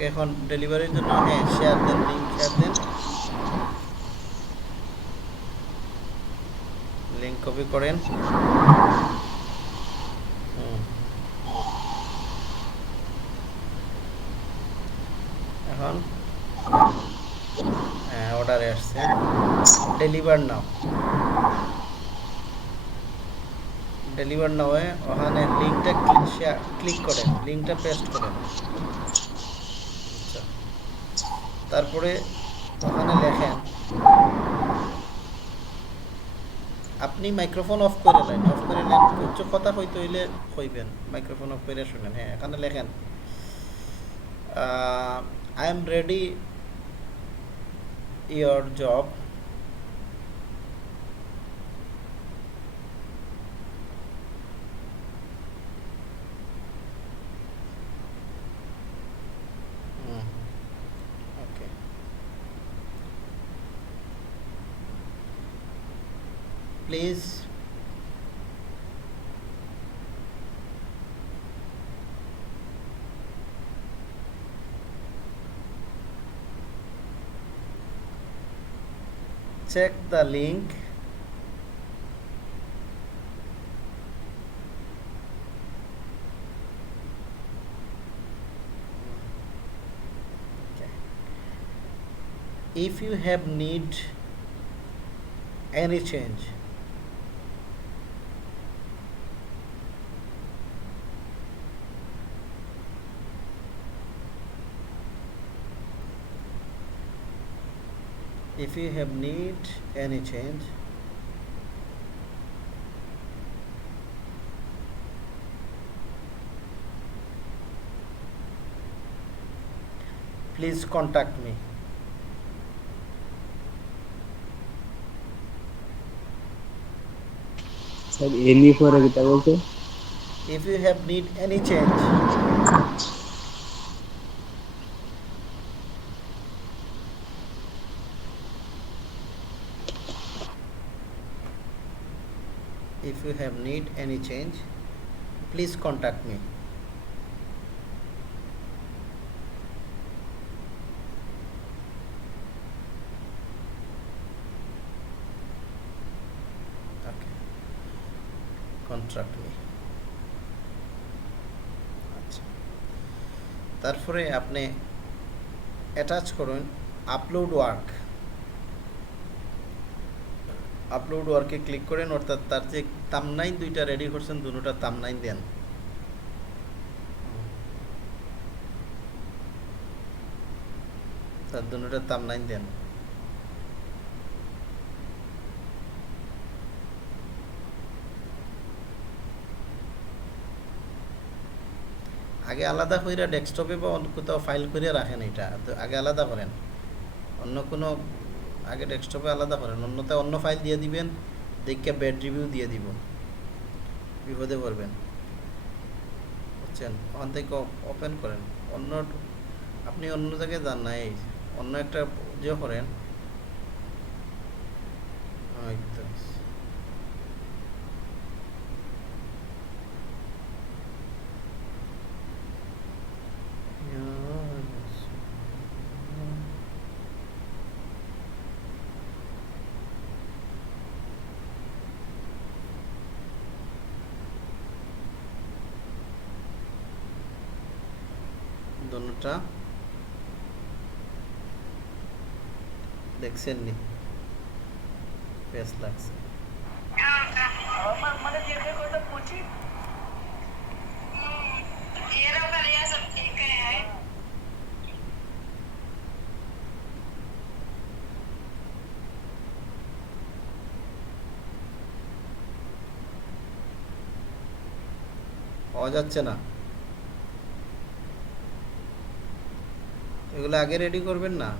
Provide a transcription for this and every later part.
ওকে, এখন ডেলিভারির জন্য হ্যাঁ শেয়ার দেন, লিঙ্ক শেয়ার দেন, লিঙ্ক কপি করেন। এখন হ্যাঁ অর্ডারে আসছে, ডেলিভার নাও, ডেলিভার নাও ওখানে লিঙ্কটা ক্লিক করেন, লিঙ্কটা পেস্ট করেন। আচ্ছা, তারপরে ওখানে লেখেন, আপনি মাইক্রোফোন অফ করে নেন, অফ করে নেন, উচ্চ কথা হইতে হইলে হইবেন, মাইক্রোফোন অফ করে শুনেন। হ্যাঁ এখানে লেখেন I am ready your job, okay, please check the link if you have need any change. If you have need any change, please contact me. Sir any for कितना बोलते? If you have need any change, if you have need any change, please contact me. Okay, contact me. আচ্ছা, তারপরে আপনি অ্যাটাচ করুন upload work, upload ওয়ার্কে ক্লিক করেন, অর্থাৎ তার যে থাম্বনেইল দুইটা রেডি করছেন দুটোটা থাম্বনেইল দেন, তার দুটোটা থাম্বনেইল দেন। আগে আলাদা করে ডেস্কটপে বা কোথাও ফাইল করে রাখেন, এটা তো আগে আলাদা করেন, অন্য কোনো আগে ডেস্কটপে আলাদা করেন, অন্যতে অন্য ফাইল দিয়ে দিবেন, দেখে ব্যাড রিভিউ দিয়ে দিব, বিপদে পড়বেন, বুঝছেন? ওখান থেকে ওপেন করেন, অন্য আপনি অন্য জায়গায় যান না, এই অন্য একটা যে করেন, হয়তো দুটোটা দেখছেন নি পেজ লাগছে। পাওয়া যাচ্ছে না, এগুলো আগে রেডি করবেন না।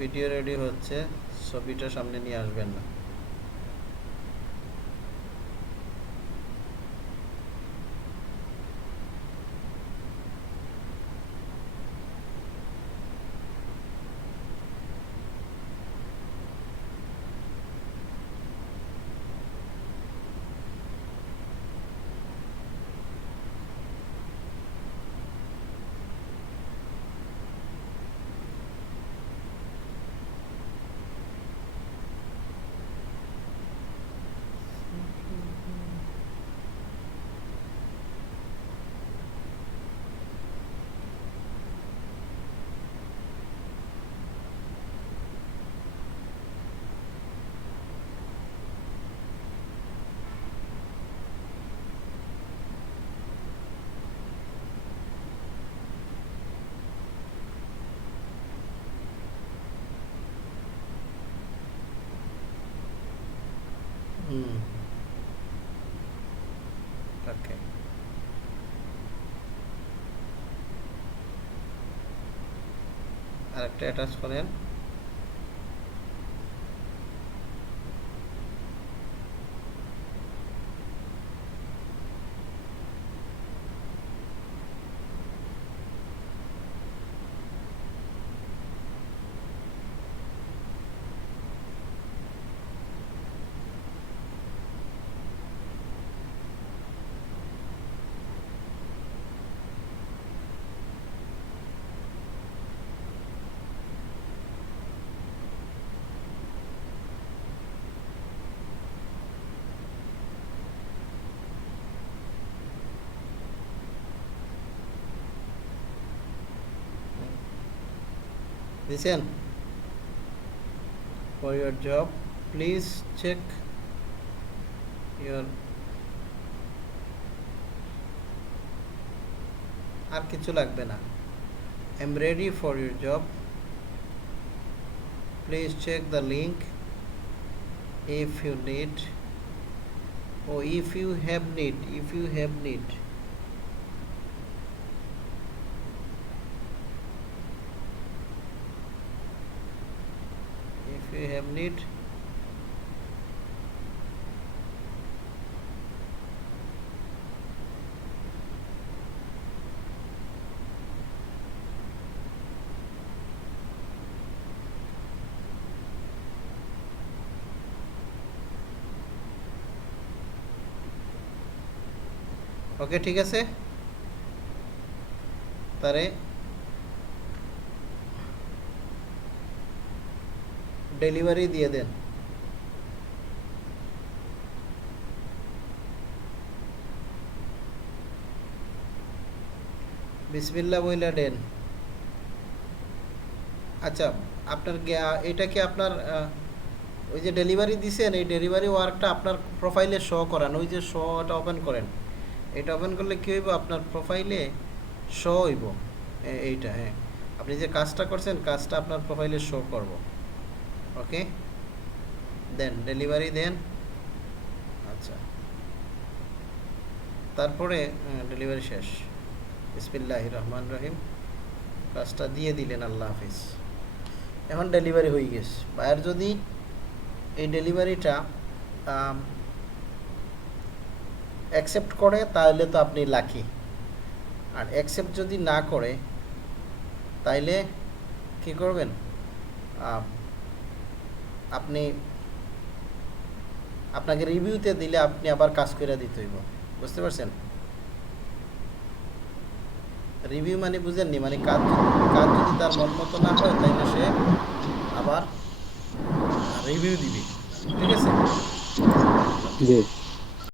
ভিডিও রেডি হচ্ছে, ছবিটা সামনে নিয়ে আসবেন না। আরেকটা অ্যাটাচ করেন। দিছেন? For your job please check your, আর কিছু লাগবে না। I am ready for your job, please check the link if you need, oh if you have need, if you have need, if you have need, okay ঠিক আছে। তারে ডেলিভারি দিয়ে দেন। বিসমিল্লাহ বইলা দেন। আচ্ছা, আপনার এটা কি আপনার ওই যে ডেলিভারি দিছেন, এই ডেলিভারি ওয়ার্কটা আপনার প্রোফাইলে শো করান। ওই যে শোটা ওপেন করেন, এটা ওপেন করলে কী হইব, আপনার প্রোফাইলে শো হইব এইটা। হ্যাঁ, আপনি যে কাজটা করছেন কাজটা আপনার প্রোফাইলে শো করব। ওকে, দেন ডেলিভারি দেন। আচ্ছা, তারপরে ডেলিভারি শেষ। বিসমিল্লাহির রহমান রহিম, কাজটা দিয়ে দিলেন, আল্লাহ হাফিজ। এখন ডেলিভারি হয়ে গেছে। বায়ার যদি এই ডেলিভারিটা অ্যাকসেপ্ট করে তাহলে তো আপনি লাকি, আর অ্যাকসেপ্ট যদি না করে তাইলে কি করবেন, আপনি আপনাকে রিভিউতে দিলে আপনি আবার কাজ করে দিতে হইব। বুঝতে পারছেন? রিভিউ মানে বুঝেননি, মানে কাজ যদি তার মন মতো না হয় তাইলে সে আবার রিভিউ দিবে। ঠিক আছে? জি।